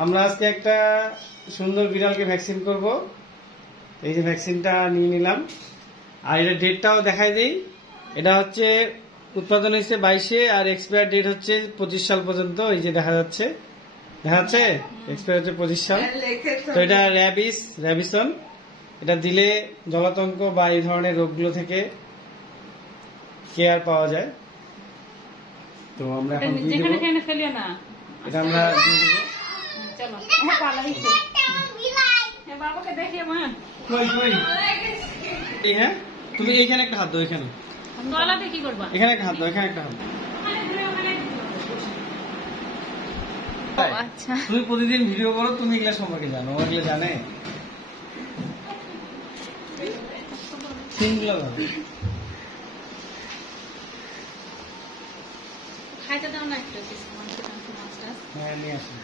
আমরা আজকে একটা সুন্দর বিড়ালকে ভ্যাকসিন করব। এই যে ভ্যাকসিনটা নিয়ে নিলাম, আর এটা ডেটটাও দেখাই দেই। এটা হচ্ছে উৎপাদন হয়েছে 22-এ, আর এক্সপায়ার ডেট হচ্ছে 25 সাল পর্যন্ত। এই যে দেখা যাচ্ছে এক্সপায়ার হচ্ছে 25 সাল। তো এটা র্যাবিসন। এটা দিলে জলাতঙ্ক বা এই ধরনের রোগগুলো থেকে কেয়ার পাওয়া যায়। তো আমরা এখন দিয়ে দেবো, এটা আমরা দিয়ে দেবো। হ্যাঁ, তুমি এইখানে একটা হাত দাও, এখানে একটা হাত দাও, এখানে একটা হাত দাও। আচ্ছা, তুমি প্রতিদিন ভিডিও করো, তুমি এগুলা সম্পর্কে জানো, এগুলো জানে সিনগুলো জানো। খাইতে দাও না একটু, হ্যাঁ নিয়ে আসি।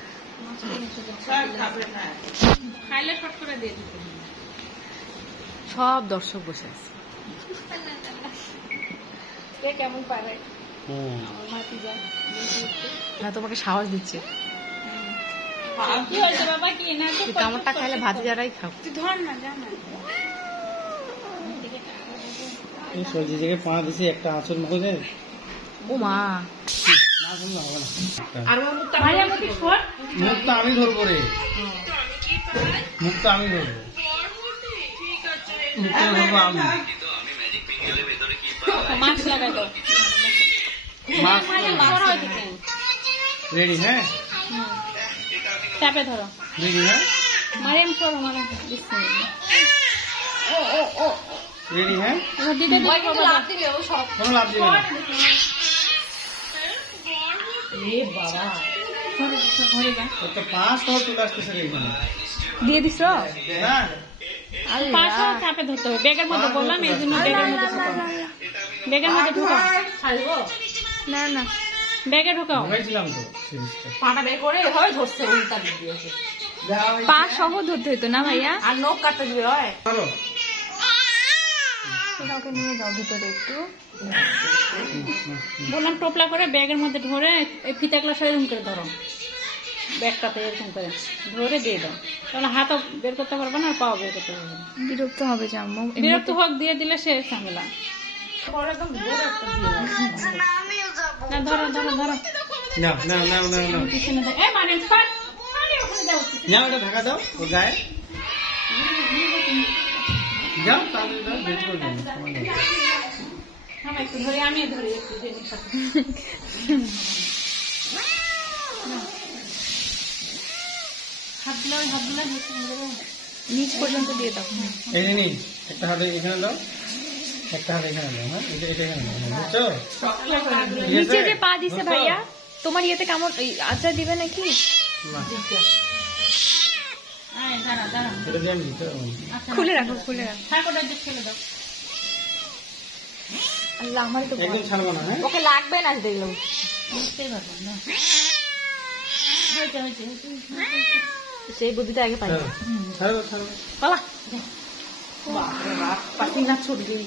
সব দর্শক বসে আছে। কেমন পারে না, তোমাকে সাহস দিচ্ছে। কামড়টা খাইলে ভাজি যারাই খাও। সবজি থেকে পা দিছি, একটা আঁচড় মুখে যায়। ও মা, না শুনলে হবে না। মুখটা আমি ধরবো রে, মুখটা আমি ধরবো, মুখটা ধরবো আমি। মাছ লাগাই দাও। রেডি? হ্যাঁ, চাপে ধরো। রেডি? হ্যাঁ, মারিয়াম করো, রেডি? হ্যাঁ, কোনো লাভ দিবে না। একটা পাঁচ সহ চলে আসতেছে এখানে। দিয়ে দিছ? না, চাপে ধরতে হবে। ব্যাগের মধ্যে বললাম, এই জন্য ব্যাগের মধ্যে ঢুকাও। না না, ব্যাগে ঢুকাও। ভেবেছিলাম তো পাটা বের করে হয় ধরছে, উল্টা দিয়েছে। পা সহ ধরতে হতো না ভাইয়া, আর নখ কাটতে দিবে। হয় ওকে নিয়ে যাও ভিতরে একটু। বললাম টোপলা করে ব্যাগের মধ্যে ধরে এই ফিতাগুলো এরকম করে ধরো, ব্যাগটাতে এরকম করে ধরে দিয়ে দাও, তাহলে হাতও বের করতে পারবে না আর পাও বের করতে পারবে না। বিরক্ত হবে জাম্মু, বিরক্ত হোক, দিয়ে দিলে সে ঝামেলা। না ধরো ধরো ধরো, না না না না না, পিছনে দাও। এই মানে ফাট ওখানে দাও, না ওটা ঢাকা দাও, ও গায়ে যাও, তাহলে দাও, বের করে দাও। হ্যাঁ একটু ধরে, আমি ধরি একটু নিচ পর্যন্ত দিয়ে দাও। এই যে নিন, একটা হাতে এখানে দাও, একটা হাতে এখানে দাও। হ্যাঁ, এটা এখানে দাও, বুঝছো? নিচে যে পা দিছে ভাইয়া, তোমার ইয়েতে কেমন আচার দিবে নাকি? খুলে রাখো, খুলে রাখো। আল্লাহ, আমার তো একদম ছাড়বো না। হ্যাঁ, ওকে লাগবে না দেখলাম, বুঝতেই পারবো না। সেই বুদ্ধিটা আগে পাই। ছাড়বো ছাড়বো, পালা পাসিনা ছুটবি।